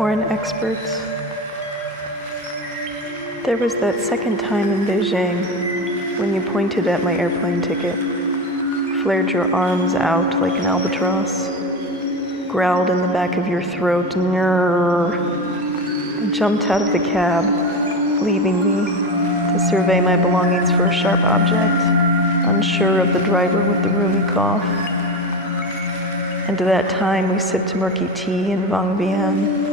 foreign experts. There was that second time in Beijing when you pointed at my airplane ticket, flared your arms out like an albatross, growled in the back of your throat, and jumped out of the cab, leaving me to survey my belongings for a sharp object, unsure of the driver with the roomy cough. And to that time we sipped murky tea in Vang Vian,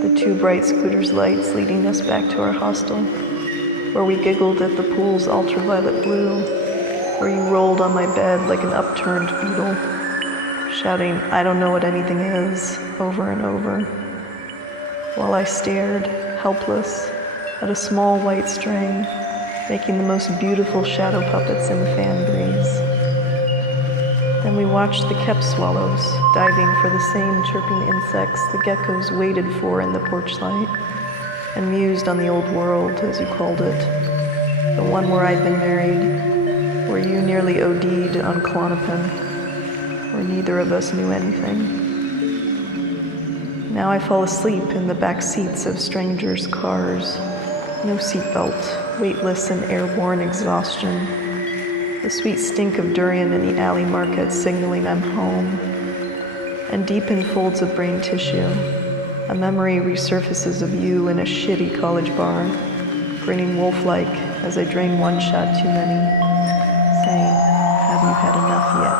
the two bright scooters' lights leading us back to our hostel, where we giggled at the pool's ultraviolet blue, where you rolled on my bed like an upturned beetle, shouting, "I don't know what anything is," over and over, while I stared, helpless, at a small white string, making the most beautiful shadow puppets in the fan breeze. Then we watched the kep swallows diving for the same chirping insects the geckos waited for in the porch light, and mused on the old world, as you called it, the one where I'd been married, where you nearly OD'd on Klonopin, where neither of us knew anything. Now I fall asleep in the back seats of strangers' cars, no seatbelt, weightless and airborne exhaustion, the sweet stink of durian in the alley market signaling I'm home, and deep in folds of brain tissue, a memory resurfaces of you in a shitty college bar, grinning wolf-like as I drain one shot too many, saying, "Have you had enough yet?"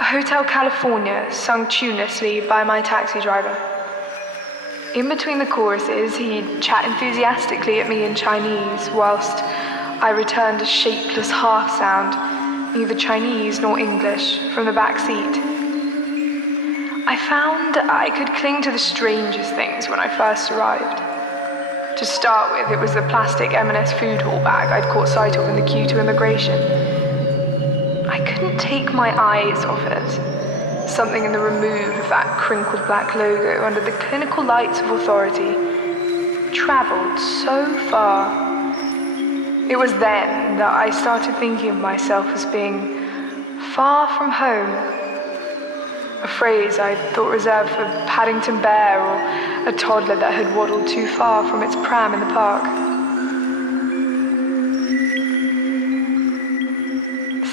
A Hotel California sung tunelessly by my taxi driver. In between the choruses, he'd chat enthusiastically at me in Chinese, whilst I returned a shapeless half sound, neither Chinese nor English, from the back seat. I found I could cling to the strangest things when I first arrived. To start with, it was the plastic M&S food hall bag I'd caught sight of in the queue to immigration. I couldn't take my eyes off it. Something in the remove of that crinkled black logo under the clinical lights of authority travelled so far. It was then that I started thinking of myself as being far from home, a phrase I thought reserved for Paddington Bear or a toddler that had waddled too far from its pram in the park.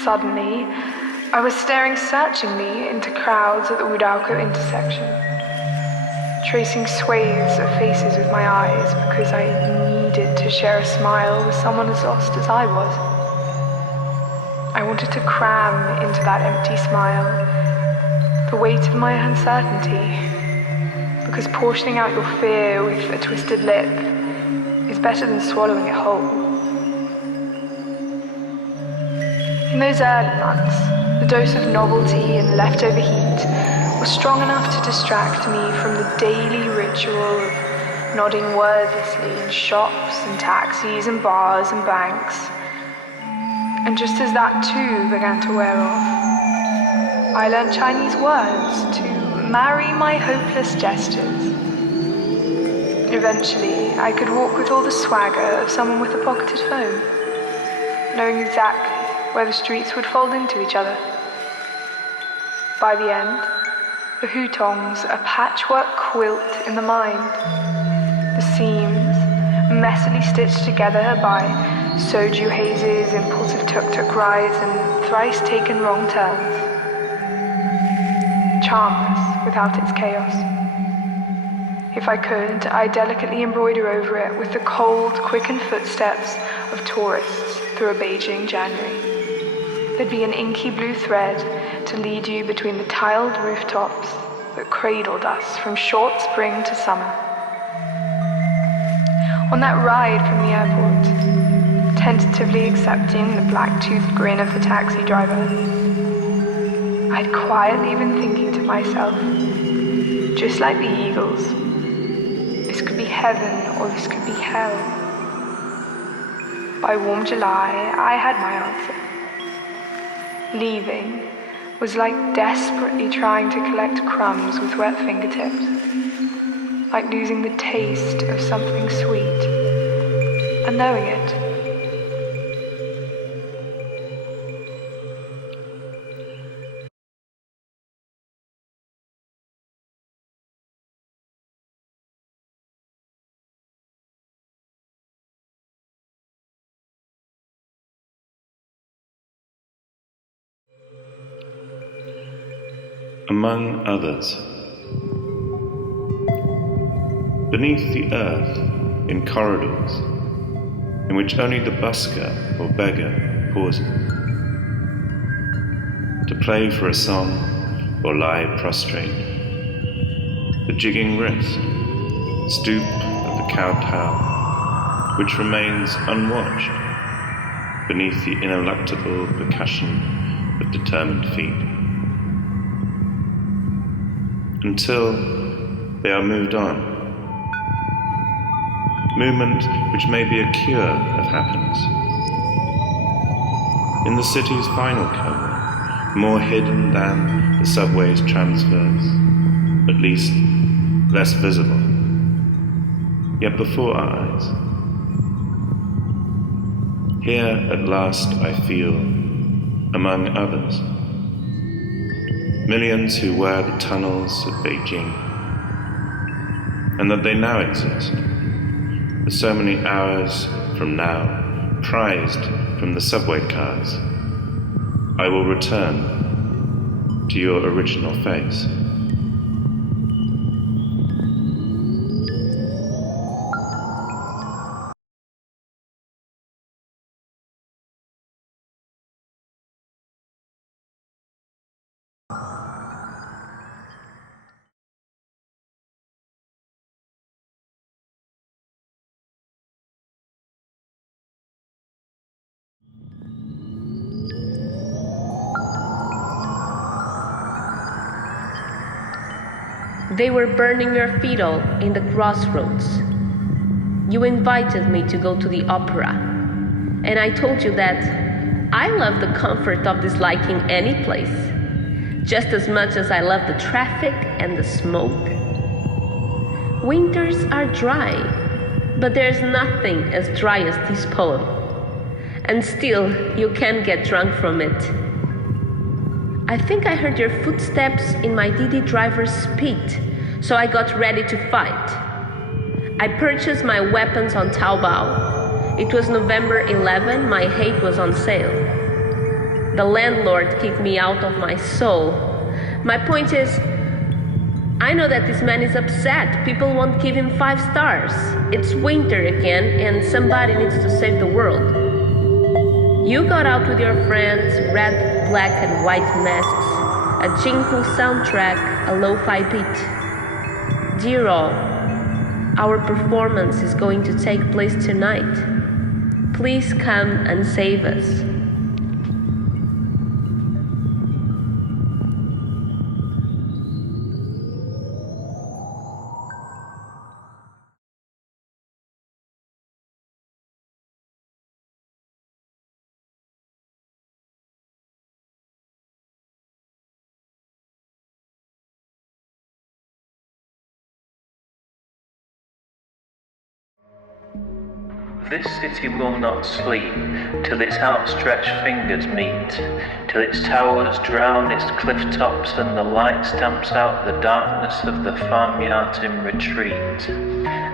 Suddenly, I was staring searchingly into crowds at the Wudalco intersection, tracing swathes of faces with my eyes because I needed to share a smile with someone as lost as I was. I wanted to cram into that empty smile the weight of my uncertainty, because portioning out your fear with a twisted lip is better than swallowing it whole. In those early months, the dose of novelty and leftover heat was strong enough to distract me from the daily ritual of nodding wordlessly in shops and taxis and bars and banks. And just as that too began to wear off, I learned Chinese words to marry my hopeless gestures. Eventually, I could walk with all the swagger of someone with a pocketed phone, knowing exactly where the streets would fold into each other. By the end, the hutong's a patchwork quilt in the mind. The seams, messily stitched together by soju hazes, impulsive tuk-tuk rides, and thrice taken wrong turns. Charmless without its chaos. If I could, I'd delicately embroider over it with the cold, quickened footsteps of tourists through a Beijing January. There'd be an inky blue thread to lead you between the tiled rooftops that cradled us from short spring to summer. On that ride from the airport, tentatively accepting the black-toothed grin of the taxi driver, I'd quietly been thinking to myself, just like the eagles. This could be heaven or this could be hell. By warm July, I had my answer. Leaving was like desperately trying to collect crumbs with wet fingertips, like losing the taste of something sweet and knowing it. Among others. Beneath the earth, in corridors, in which only the busker or beggar pauses, to play for a song or lie prostrate, the jigging wrist, stoop of the kowtow, which remains unwatched beneath the ineluctable percussion of determined feet, until they are moved on. Movement which may be a cure of happiness. In the city's final cover, more hidden than the subway's transfers, at least less visible, yet before our eyes. Here at last I feel, among others, millions who wear the tunnels of Beijing, and that they now exist, with so many hours from now, prized from the subway cars. I will return to your original face. They were burning your fiddle in the crossroads. You invited me to go to the opera, and I told you that I love the comfort of disliking any place, just as much as I love the traffic and the smoke. Winters are dry, but there's nothing as dry as this poem, and still you can't get drunk from it. I think I heard your footsteps in my Didi driver's spit, so I got ready to fight. I purchased my weapons on Taobao. It was November 11, my hate was on sale. The landlord kicked me out of my soul. My point is, I know that this man is upset. People won't give him 5 stars. It's winter again, and somebody needs to save the world. You got out with your friends, red, black, and white masks, a Jinku soundtrack, a lo-fi beat. Dear all, our performance is going to take place tonight. Please come and save us. This city will not sleep till its outstretched fingers meet, till its towers drown its cliff tops and the light stamps out the darkness of the farmyards in retreat.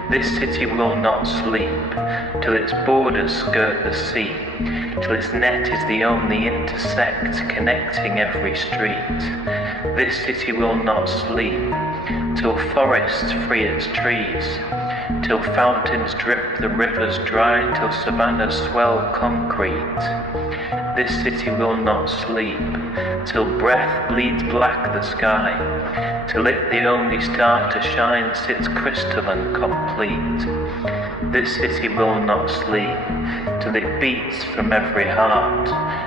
This city will not sleep till its borders skirt the sea, till its net is the only intersect connecting every street. This city will not sleep till forests free its trees, till fountains drip the rivers dry, till savannas swell concrete. This city will not sleep till breath bleeds black the sky, till it the only star to shine sits crystalline complete. This city will not sleep till it beats from every heart,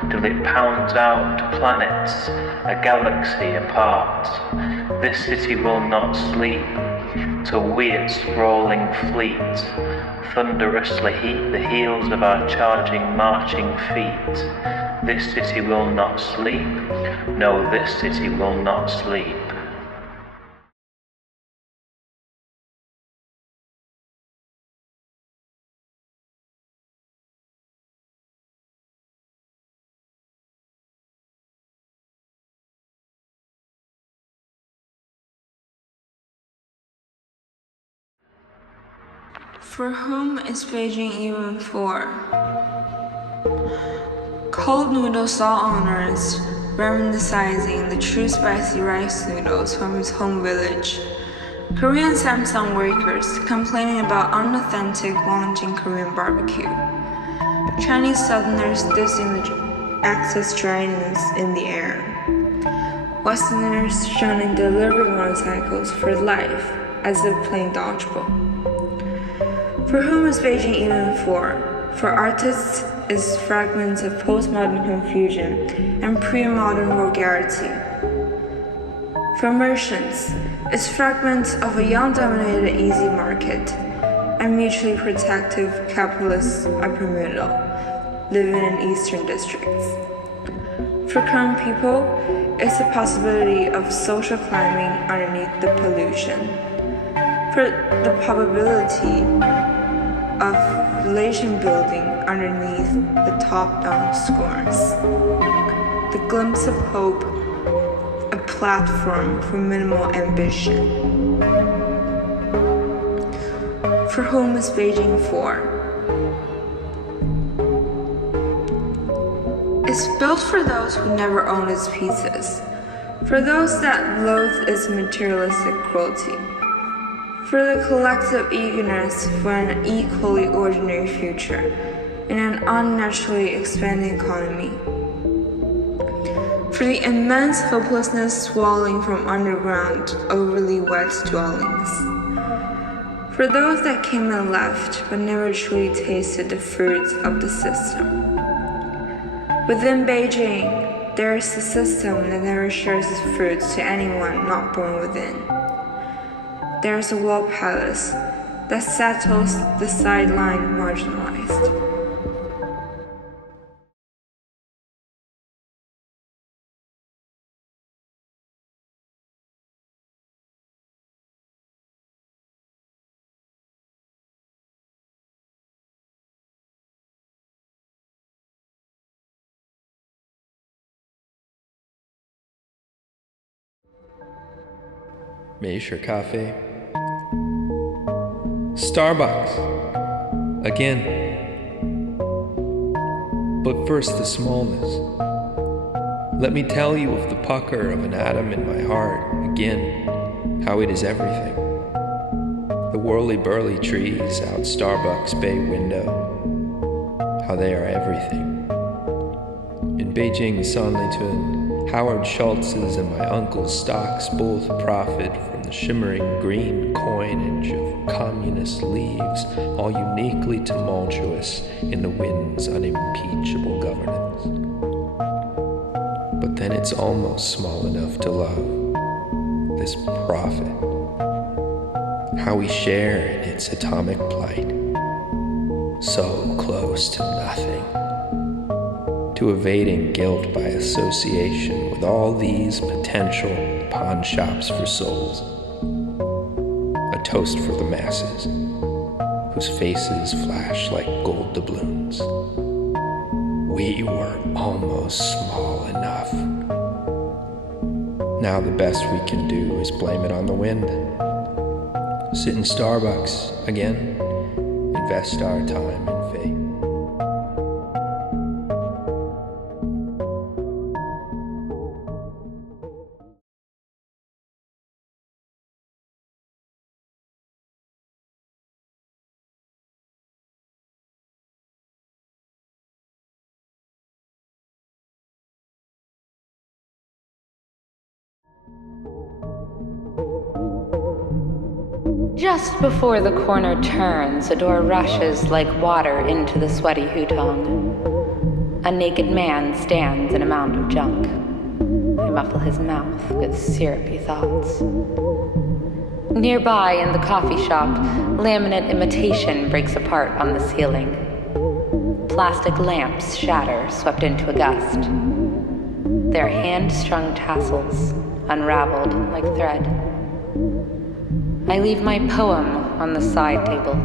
till it pounds out planets, a galaxy apart. this city will not sleep, till we its rolling fleet thunderously heat the heels of our charging marching feet. This city will not sleep, no, this city will not sleep. For whom is Beijing even for? Cold noodle stall owners reminiscing the true spicy rice noodles from his home village. Korean Samsung workers complaining about unauthentic Wongjing Korean barbecue. Chinese southerners dissing the excess dryness in the air. Westerners shunning delivery motorcycles for life as if playing dodgeball. For whom is Beijing even for? For artists, is fragments of postmodern confusion and pre-modern vulgarity. For merchants, it's fragments of a young-dominated easy market and mutually protective capitalist upper middle living in eastern districts. For current people, it's the possibility of social climbing underneath the pollution. For the probability of relation building underneath the top-down scorns. The glimpse of hope, a platform for minimal ambition. For whom is Beijing for? It's built for those who never own its pieces, for those that loathe its materialistic cruelty, for the collective eagerness for an equally ordinary future in an unnaturally expanding economy, for the immense hopelessness swelling from underground, overly wet dwellings, for those that came and left but never truly tasted the fruits of the system. Within Beijing, there is a system that never shares its fruits to anyone not born within. There is a wall palace that settles the sideline marginalized. Meisher Cafe, Starbucks, again. But first the smallness. Let me tell you of the pucker of an atom in my heart, again, how it is everything. The whirly-burly trees out Starbucks bay window, how they are everything. In Beijing Sanlitun, Howard Schultz's and my uncle's stocks both profit from the shimmering green coinage of communist leaves, all uniquely tumultuous in the wind's unimpeachable governance. But then it's almost small enough to love, this profit, how we share in its atomic plight, so close to nothing, to evading guilt by association with all these potential pawn shops for souls. A toast for the masses, whose faces flash like gold doubloons. We were almost small enough. Now the best we can do is blame it on the wind. Sit in Starbucks again, invest our time in faith. Just before the corner turns, a door rushes like water into the sweaty hutong. A naked man stands in a mound of junk. muffle his mouth with syrupy thoughts. Nearby in the coffee shop, laminate imitation breaks apart on the ceiling. Plastic lamps shatter, swept into a gust. Their hand-strung tassels unraveled like thread. I leave my poem on the side table,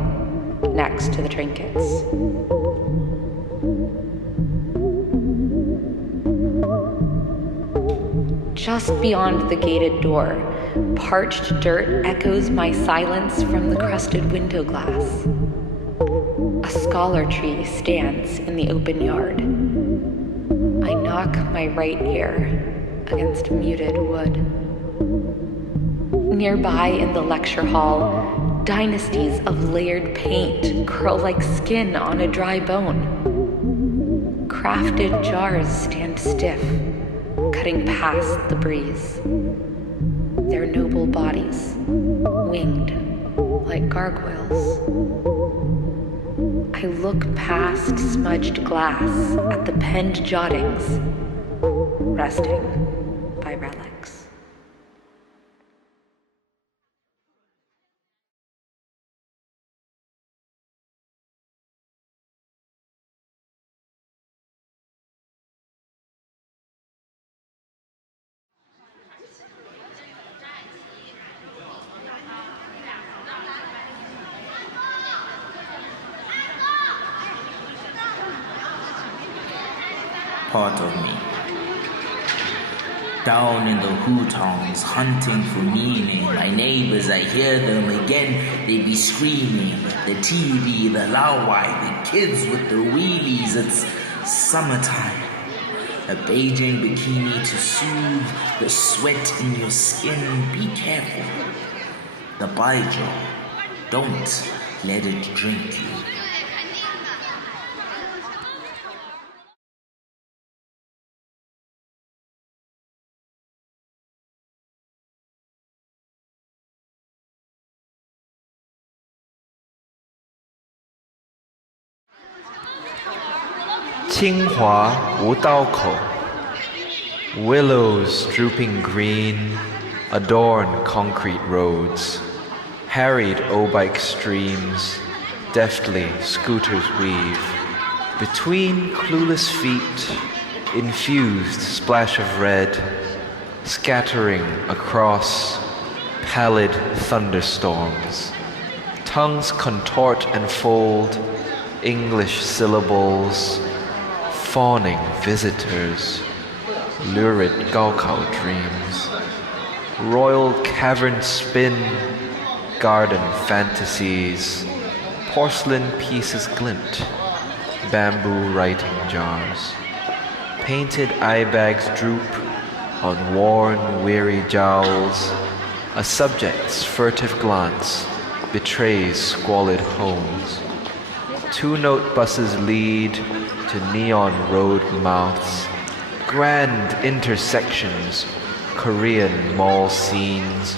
next to the trinkets. Just beyond the gated door, parched dirt echoes my silence from the crusted window glass. A scholar tree stands in the open yard. I knock my right ear against muted wood. Nearby in the lecture hall, dynasties of layered paint curl like skin on a dry bone. Crafted jars stand stiff, cutting past the breeze. Their noble bodies, winged like gargoyles. I look past smudged glass at the penned jottings, resting by relics. Part of me. Down in the hutongs, hunting for meaning. My neighbors, I hear them again. They be screaming. The TV, the lawai, the kids with the wheelies. It's summertime. A Beijing bikini to soothe the sweat in your skin. Be careful. The baijiu, don't let it drink you. Qinghua 无刀口 Willows drooping green adorn concrete roads. Harried O-bike streams, deftly scooters weave. Between clueless feet, infused splash of red, scattering across pallid thunderstorms. Tongues contort and fold, English syllables, fawning visitors, lurid Gaokao dreams. Royal caverns spin, garden fantasies, porcelain pieces glint, bamboo writing jars. Painted eye bags droop on worn, weary jowls. A subject's furtive glance betrays squalid homes. Two-note buses lead to neon road mouths, grand intersections, Korean mall scenes,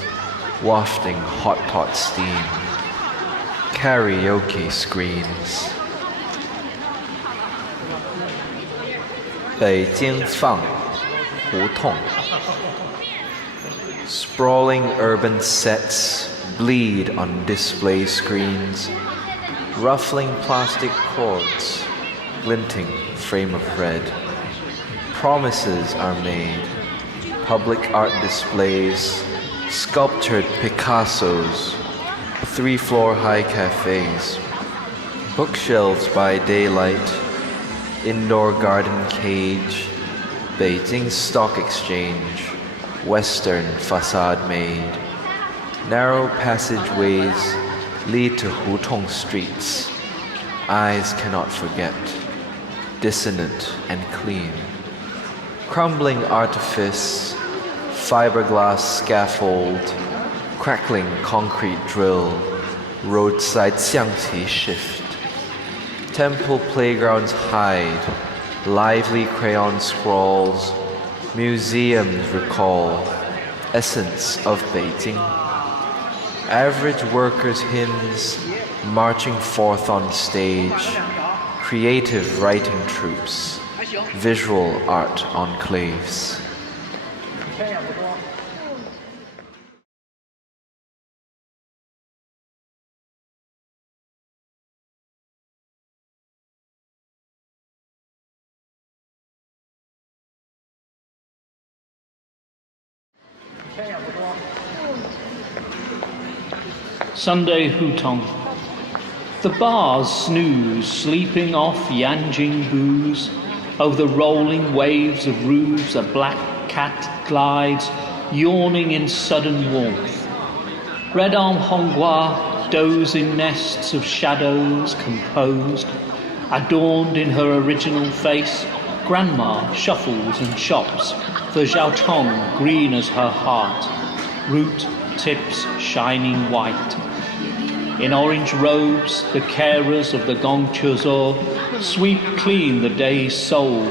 wafting hot pot steam, karaoke screens. 北京放 hutong. Sprawling urban sets bleed on display screens, ruffling plastic cords, glinting frame of red. Promises are made, public art displays, sculptured Picassos, 3-floor high cafes, bookshelves by daylight, indoor garden cage, Beijing Stock Exchange, Western facade made. Narrow passageways lead to hutong streets. Eyes cannot forget, dissonant and clean. Crumbling artifice, fiberglass scaffold, crackling concrete drill, roadside xiangqi shift. Temple playgrounds hide, lively crayon scrawls, museums recall, essence of Beijing. Average workers' hymns, marching forth on stage, creative writing troops, visual art enclaves. Sunday hutong. The bars snooze, sleeping off Yanjing booze. Over the rolling waves of roofs, a black cat glides, yawning in sudden warmth. Red arm Honghua doze in nests of shadows composed. Adorned in her original face, Grandma shuffles and chops, the hutong green as her heart, root tips shining white. In orange robes, the carers of the conjures sweep clean the day's soul.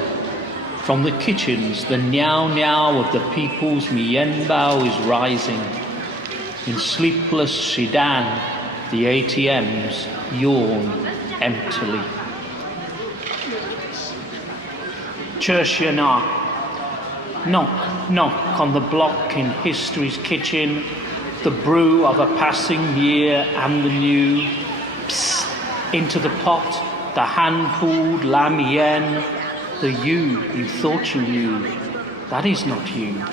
From the kitchens, the niao-niao of the people's mianbao is rising. In sleepless Shidan, the ATMs yawn emptily. Churchiana. Knock, knock on the block in history's kitchen, the brew of a passing year and the new. Psst, into the pot, the hand-pulled lam yen, the you thought you knew, that is not you.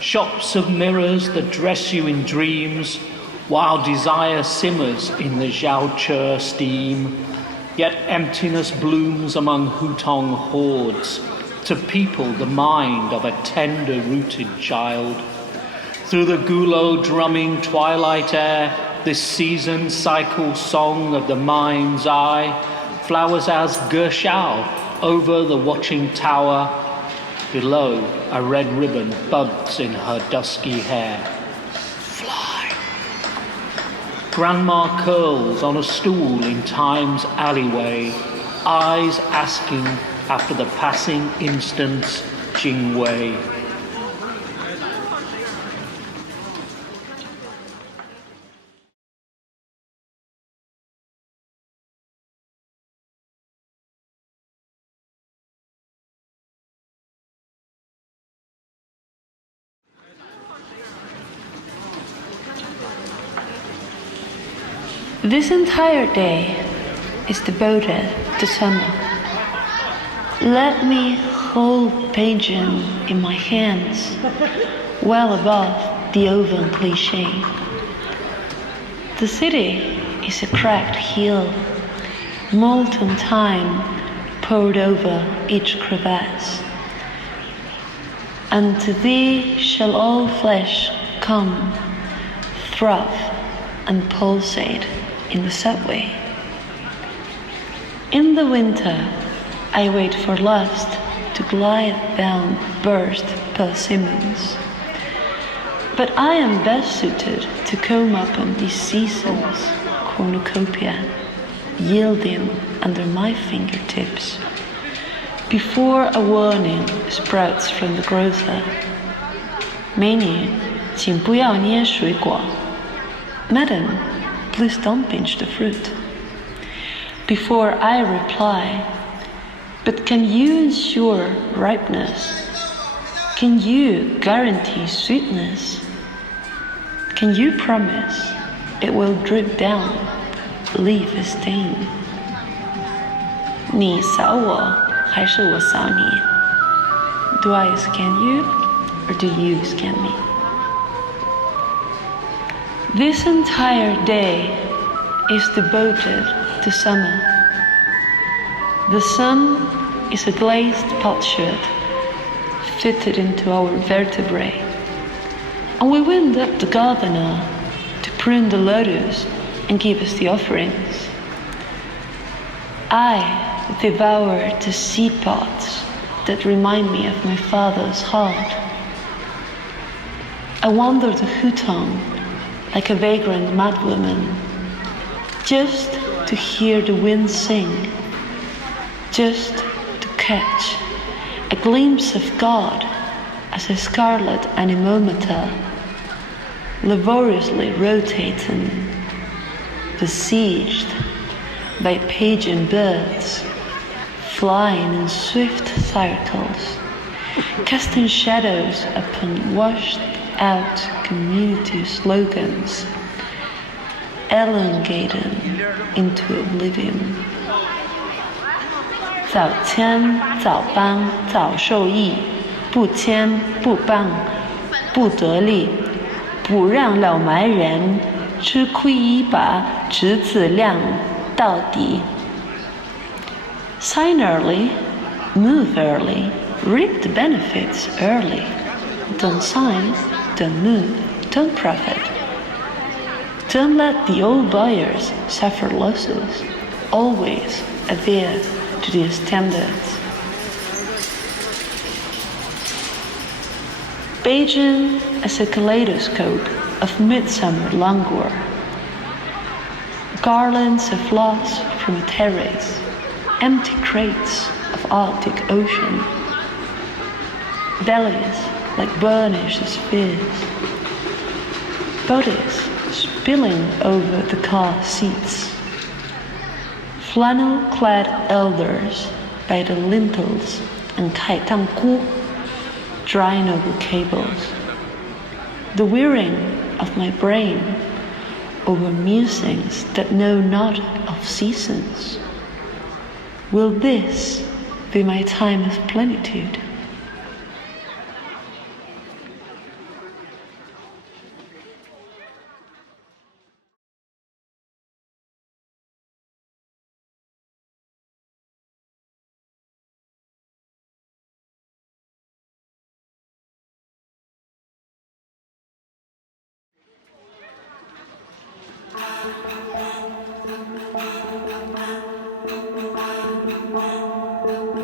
Shops of mirrors that dress you in dreams, while desire simmers in the Zhaoche steam, yet emptiness blooms among hutong hordes, to people the mind of a tender-rooted child. Through the gulo drumming twilight air, this season cycle song of the mind's eye flowers as Gershau over the watching tower. Below, a red ribbon buds in her dusky hair. Fly. Grandma curls on a stool in time's alleyway, eyes asking after the passing instant's Jingwei. This entire day is devoted to summer. Let me hold Beijing in my hands, well above the oven cliché. The city is a cracked hill, molten time poured over each crevasse. And to thee shall all flesh come, throb and pulsate in the subway. In the winter, I wait for lust to glide down burst persimmons. But I am best suited to comb up on these seasons, cornucopia, yielding under my fingertips, before a warning sprouts from the grocer. 美女，请不要捏水果。Madam, please don't pinch the fruit. Before I reply, but can you ensure ripeness? Can you guarantee sweetness? Can you promise it will drip down, leave a stain? 你扫我还是我扫你? Do I scan you or do you scan me? This entire day is devoted to summer. The sun is a glazed potsherd fitted into our vertebrae, and we wind up the gardener to prune the lotus and give us the offerings. I devour the seed pods that remind me of my father's heart. I wander the hutong like a vagrant madwoman, just to hear the wind sing, just to catch a glimpse of God as a scarlet anemometer, laboriously rotating, besieged by pigeon birds, flying in swift circles, casting shadows upon washed-out community slogans, elongating into oblivion. 早签早帮早受益，不签不帮不得利，不让老埋人吃亏一把，直至亮到底。Sign early, move early, reap the benefits early. Don't sign, don't move, don't profit. Don't let the old buyers suffer losses. Always adhere to their standards. Beijing as a kaleidoscope of midsummer languor. Garlands of loss from a terrace, empty crates of Arctic Ocean. Bellies like burnished spheres. Bodies spilling over the car seats. Flannel-clad elders by the lintels and hutong drying over cables. The wearing of my brain over musings that know not of seasons. Will this be my time of plenitude?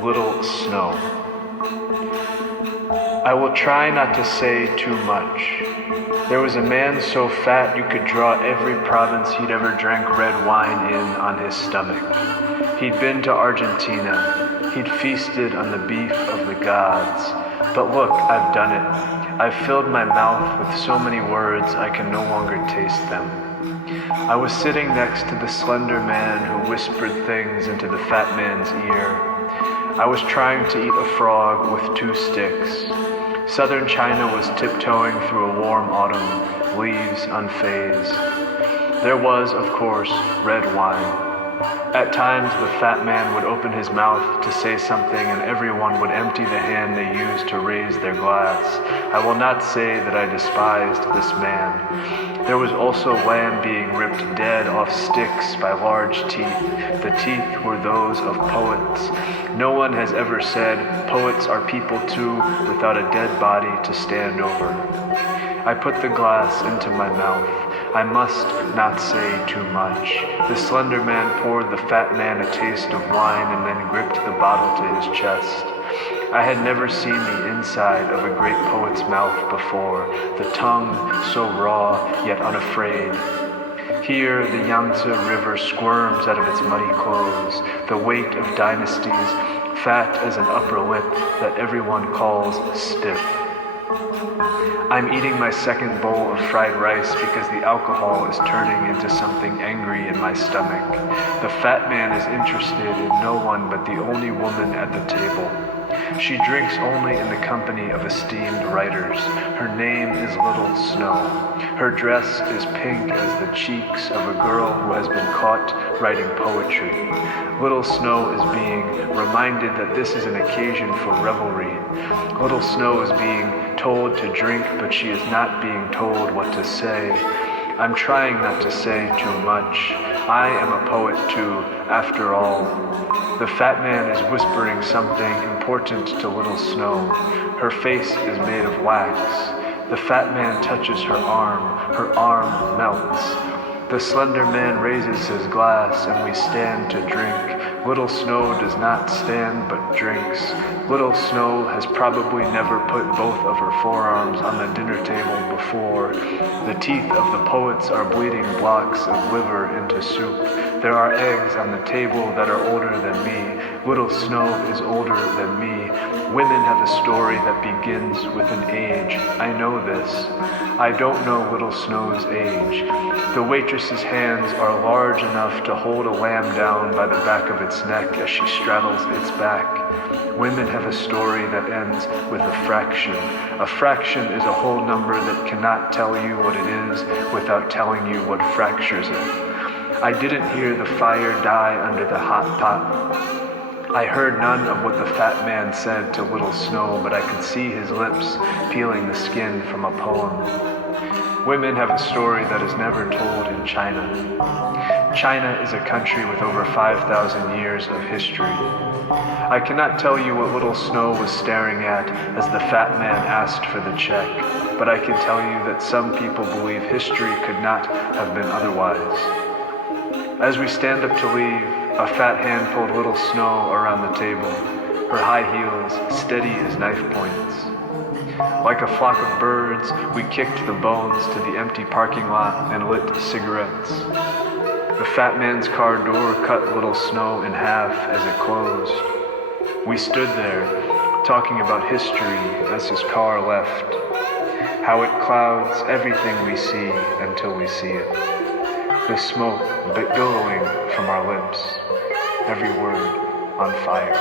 Little snow. I will try not to say too much. There was a man so fat you could draw every province he'd ever drank red wine in on his stomach. He'd been to Argentina. He'd feasted on the beef of the gods. But look, I've done it. I've filled my mouth with so many words I can no longer taste them. I was sitting next to the slender man who whispered things into the fat man's ear. I was trying to eat a frog with 2 sticks. Southern China was tiptoeing through a warm autumn, leaves unfazed. There was, of course, red wine. At times the fat man would open his mouth to say something and everyone would empty the hand they used to raise their glass. I will not say that I despised this man. There was also lamb being ripped dead off sticks by large teeth. The teeth were those of poets. No one has ever said, poets are people too, without a dead body to stand over. I put the glass into my mouth. I must not say too much. The slender man poured the fat man a taste of wine and then gripped the bottle to his chest. I had never seen the inside of a great poet's mouth before, the tongue so raw yet unafraid. Here the Yangtze River squirms out of its muddy clothes, the weight of dynasties, fat as an upper lip that everyone calls stiff. I'm eating my second bowl of fried rice because the alcohol is turning into something angry in my stomach. The fat man is interested in no one but the only woman at the table. She drinks only in the company of esteemed writers. Her name is Little Snow. Her dress is pink as the cheeks of a girl who has been caught writing poetry. Little Snow is being reminded that this is an occasion for revelry. Little Snow is being told to drink, but she is not being told what to say. I'm trying not to say too much. I am a poet too, after all. The fat man is whispering something important to Little Snow. Her face is made of wax. The fat man touches her arm melts. The slender man raises his glass and we stand to drink. Little Snow does not stand but drinks. Little Snow has probably never put both of her forearms on the dinner table before. The teeth of the poets are bleeding blocks of liver into soup. There are eggs on the table that are older than me. Little Snow is older than me. Women have a story that begins with an age. I know this. I don't know Little Snow's age. The waitress's hands are large enough to hold a lamb down by the back of its neck as she straddles its back. Women have a story that ends with a fraction. A fraction is a whole number that cannot tell you what it is without telling you what fractures it. I didn't hear the fire die under the hot pot. I heard none of what the fat man said to Little Snow, but I could see his lips peeling the skin from a poem. Women have a story that is never told in China. China is a country with over 5,000 years of history. I cannot tell you what little Snow was staring at as the fat man asked for the check, but I can tell you that some people believe history could not have been otherwise. As we stand up to leave, a fat hand pulled little Snow around the table, her high heels steady as knife points. Like a flock of birds, we kicked the bones to the empty parking lot and lit cigarettes. The fat man's car door cut little Snow in half as it closed. We stood there, talking about history as his car left, how it clouds everything we see until we see it. The smoke billowing from our lips, every word on fire.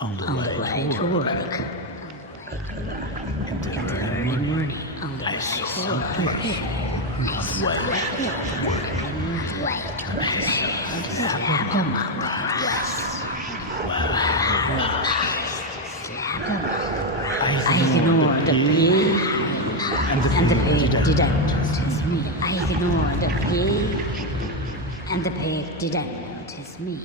On the way to work. And every morning I see something wet. I ignored the pig, and the pig didn't notice me. I ignored the pig, and the pig didn't notice me.